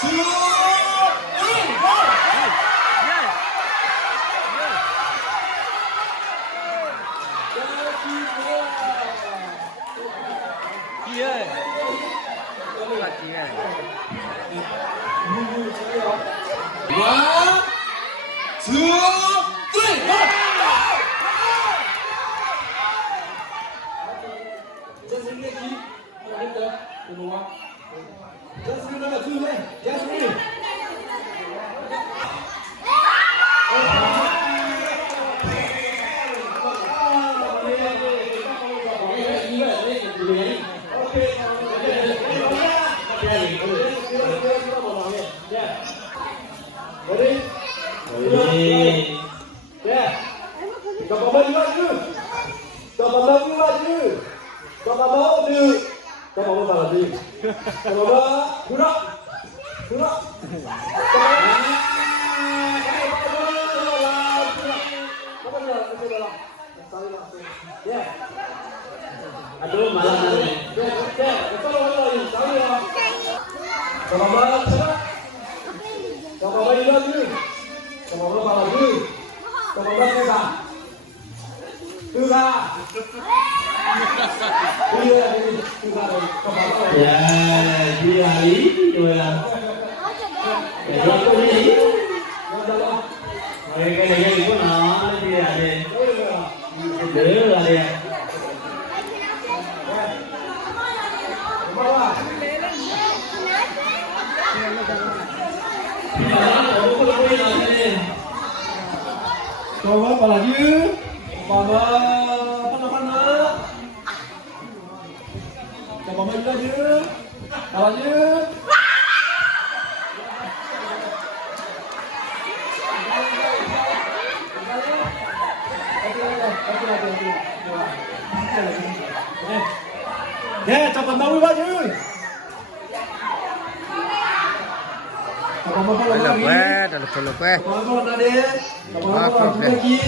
two, three, go! Chị ơi. Tôi là chị ơi. One, two, three, go! Jasmine nghe kỹ, không biết đâu, đừng đúng không? Jasmine nó là thư đây, Jasmine. Ready? Yeah. Cho bà mơ như cho bà mơ như cho bà mơ như cho bà mơ là gì? Cho bà mơ cứ đó cho bà Aduh malah nih. cho bà mơ cho bà mơ như cho bà mơ vào như cho bà mơ cái gì? Từ ra Ya, dia ini rồi à. Để cho tôi đi. Rồi cái này của nó đi là đi. Đứa là đi. Cho bà vào là như bà mơ phân nữa cho bà mơ như bà như nè cho bà mơ bao nhiêu cho bà mơ bao Lực nhiêu quá, lực quá. cho bà mơ là đi cho bà mơ là cái gì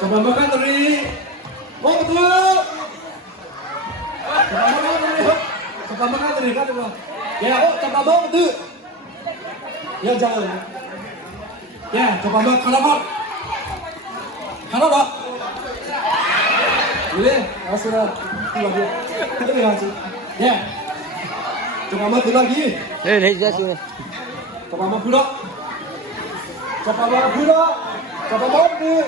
cho bà mơ cái gì một thứ cho bà mơ cái gì cái gì ya cho bà mơ một thứ ya jangan ya cho bà mơ kalau đó boleh asal tu lagi ini lagi ya cho bà mơ thứ lagi Đây đây ra xin. cho bà mơ thứ đó cho bà mơ thứ đó cho bà mơ thứ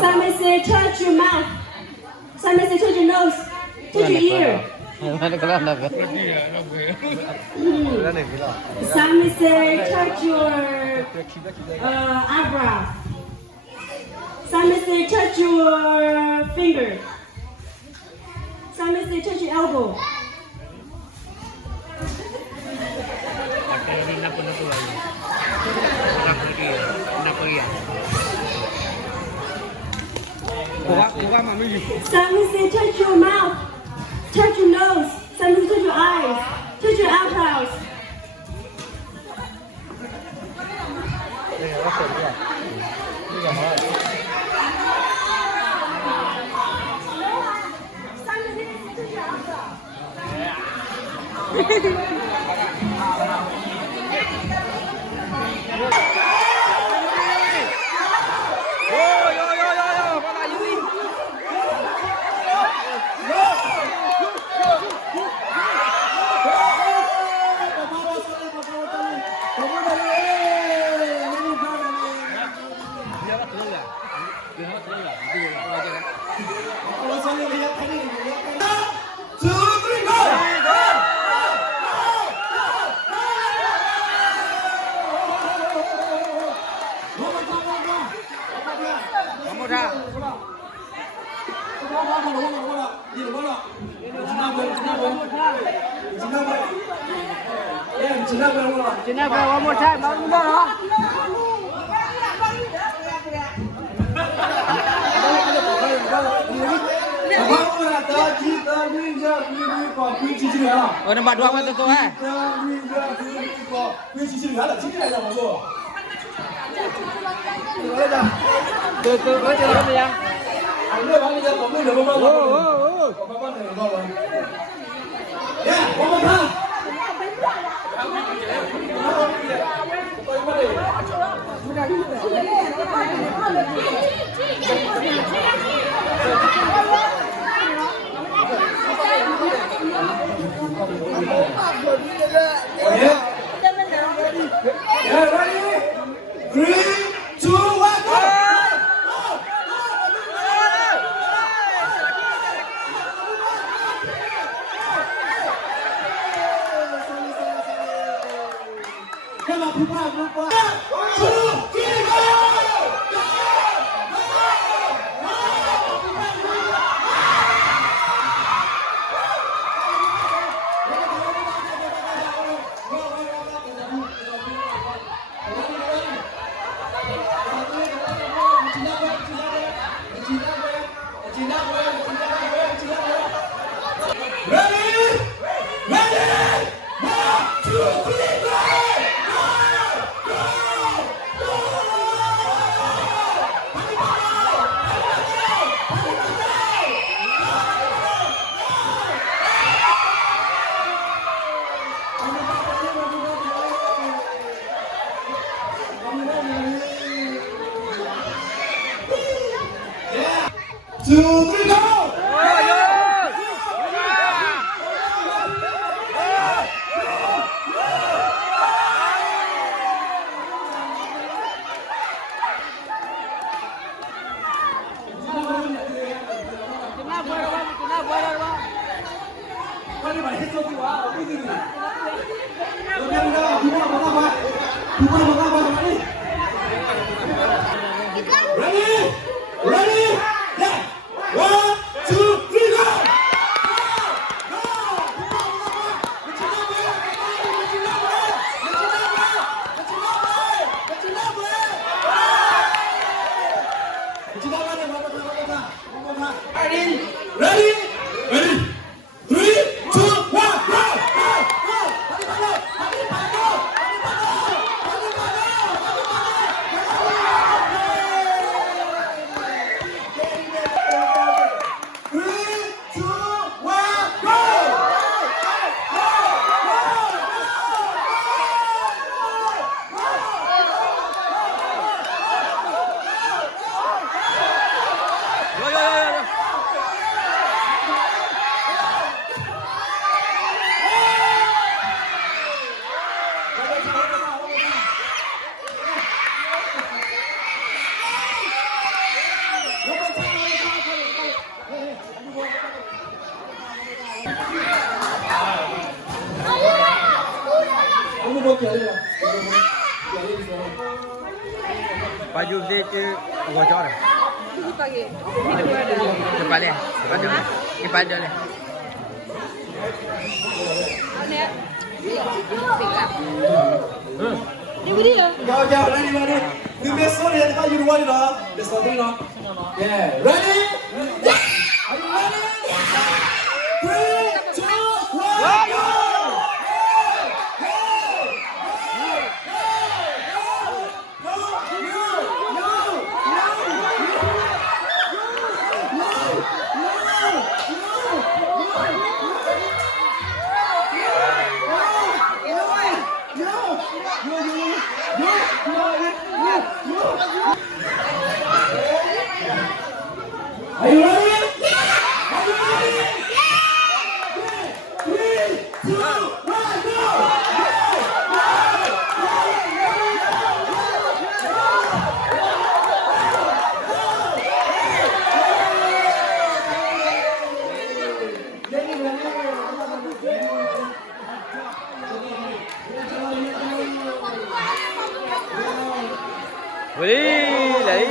Simon say, touch your mouth. Simon say, touch your nose. Touch your ear. Mana kalau nak? Simon say, touch your eyebrow. Simon say, touch your finger. Simon say, touch your elbow. Simon say, touch your mouth. Touch your nose. Simon say, touch your eyes. Touch your eyebrows. Simon say, touch your Jennifer, one more time. One more. Nampak dua mata tu eh. Tu macam yang. Ya, Yeah, ready? 3, 2, 1, go! Come on, people, move on. 2, 3, go! Ready? Ready? 1, 2, 3, go! Two, three, go! Ready? Ready? Yeah. 1, 2, 3, go! Ready? Ready? Ready? 3, 2, 1, go! Baju dia ke bocor dah. Cepat dia. Cepat dia. Cepat dia. Go, go, ready, ready. Du best one here, you do one enough. Best one enough. Yeah, ready? Yeah! Are you ready? 3, 2, 1, go! Are you ready? Yeah! Are you ready? Yeah! 3, 2, 1, go! Boleh, lain.